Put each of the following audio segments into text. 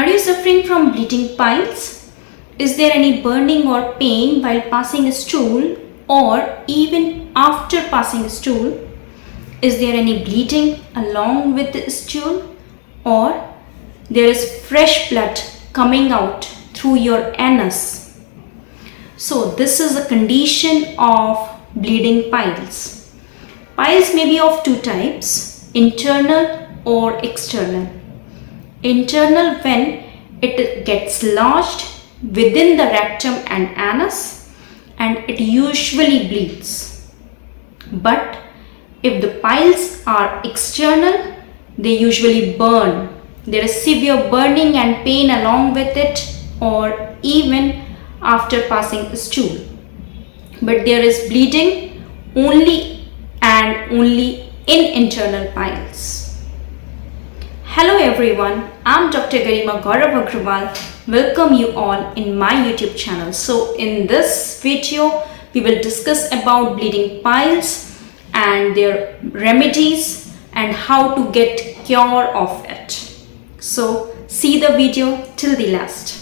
Are you suffering from bleeding piles? Is there any burning or pain while passing a stool or even after passing a stool? Is there any bleeding along with the stool, or there is fresh blood coming out through your anus? So this is a condition of bleeding piles. Piles may be of two types, internal or external. Internal, when it gets lodged within the rectum and anus, and it usually bleeds. But if the piles are external, they usually burn. There is severe burning and pain along with it, or even after passing a stool. But there is bleeding only and only in internal piles. Hello everyone, I'm Dr. Garima Gaurav Aggarwal. Welcome you all in my YouTube channel. So in this video, we will discuss about bleeding piles and their remedies and how to get cure of it. So see the video till the last.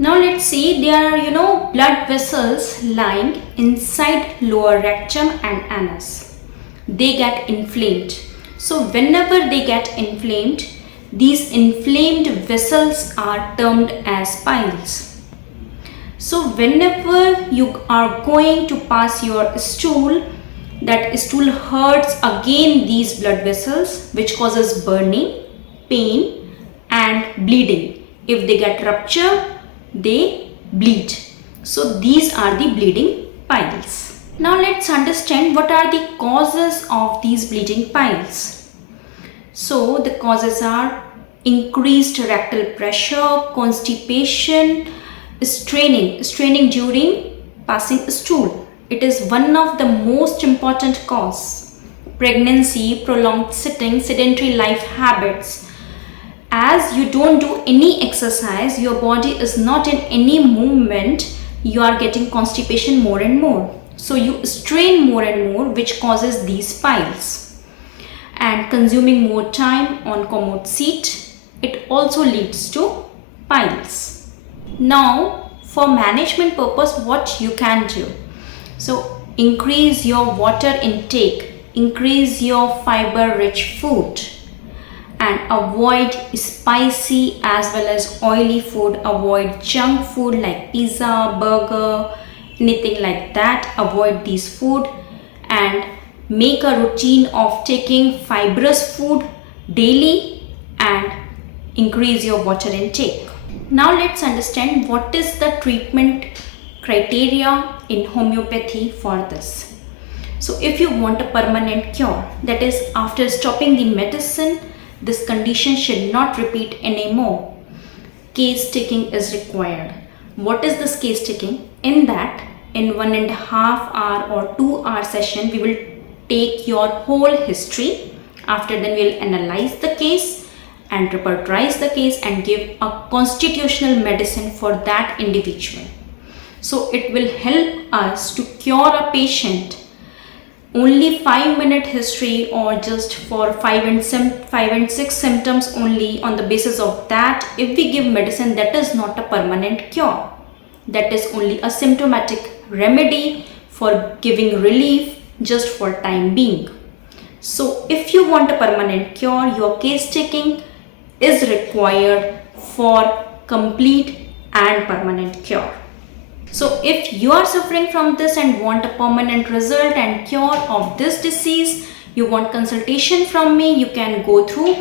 Now let's see, there are blood vessels lying inside lower rectum and anus. They get inflamed. So whenever they get inflamed, these inflamed vessels are termed as piles. So whenever you are going to pass your stool, that stool hurts again these blood vessels, which causes burning, pain and bleeding. If they get rupture, they bleed. So these are the bleeding piles. Now let's understand what are the causes of these bleeding piles. So the causes are increased rectal pressure, constipation, straining during passing a stool. It is one of the most important cause. Pregnancy, prolonged sitting, sedentary life habits. As you don't do any exercise, your body is not in any movement, you are getting constipation more and more. So you strain more and more, which causes these piles. And consuming more time on commode seat, it also leads to piles. Now for management purpose, what you can do. So increase your water intake, increase your fiber rich food, and avoid spicy as well as oily food. Avoid junk food like pizza, burger, anything like that. Avoid these food and make a routine of taking fibrous food daily and increase your water intake. Now let's understand what is the treatment criteria in homeopathy for this. So if you want a permanent cure, that is after stopping the medicine, this condition should not repeat anymore, case taking is required. What is this case taking? In that, in 1.5 hour or 2 hour session, we will take your whole history. After then we will analyze the case and repertorize the case and give a constitutional medicine for that individual. So it will help us to cure a patient. Only 5-minute history or just for 5 and 6 symptoms only, on the basis of that if we give medicine, that is not a permanent cure. That is only a symptomatic remedy for giving relief just for time being. So if you want a permanent cure, your case taking is required for complete and permanent cure. So if you are suffering from this and want a permanent result and cure of this disease, you want consultation from me, you can go through,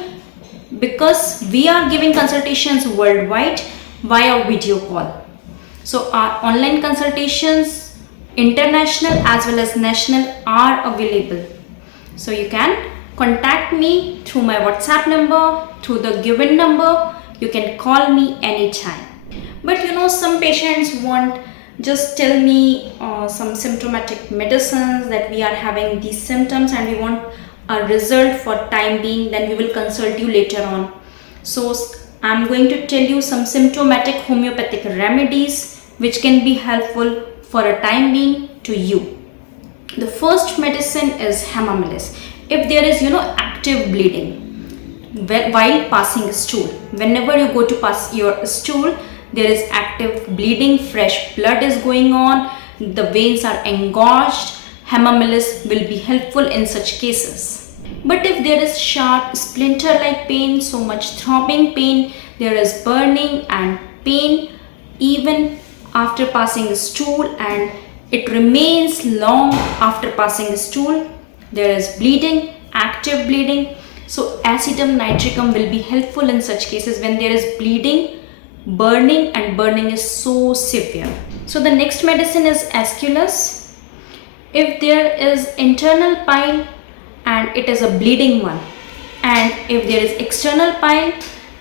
because we are giving consultations worldwide via video call. So our online consultations, international as well as national, are available. So you can contact me through my WhatsApp number, through the given number. You can call me anytime. But some patients want, just tell me some symptomatic medicines that we are having these symptoms and we want a result for time being, then we will consult you later on. So I'm going to tell you some symptomatic homeopathic remedies which can be helpful for a time being to you. The first medicine is hemorrhoids. If there is active bleeding while passing stool, whenever you go to pass your stool, there is active bleeding, fresh blood is going on, the veins are engorged, hemorrhoids will be helpful in such cases. But if there is sharp splinter like pain, so much throbbing pain, there is burning and pain even after passing a stool, and it remains long after passing a stool, there is bleeding, active bleeding, so acidum nitricum will be helpful in such cases when there is bleeding, burning, and burning is so severe. So the next medicine is aesculus. If there is internal pile and it is a bleeding one, and if there is external pile,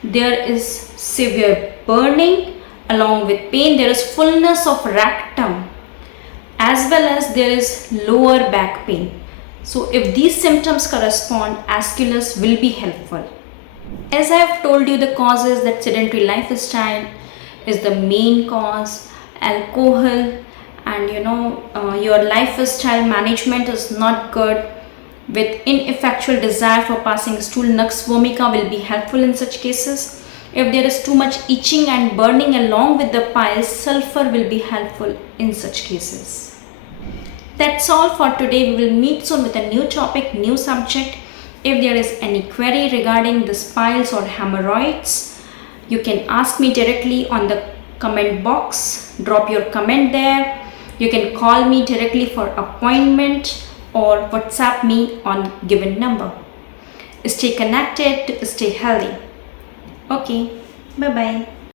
there is severe burning along with pain, there is fullness of rectum, as well as there is lower back pain. So if these symptoms correspond, aesculus will be helpful. As I have told you, the causes that sedentary lifestyle is the main cause, alcohol, and your lifestyle management is not good, with ineffectual desire for passing stool, nux vomica will be helpful in such cases. If there is too much itching and burning along with the piles, sulfur will be helpful in such cases. That's all for today. We will meet soon with a new topic, new subject. If there is any query regarding this piles or hemorrhoids, you can ask me directly on the comment box. Drop your comment there. You can call me directly for appointment or WhatsApp me on given number. Stay connected, stay healthy. Okay, bye-bye.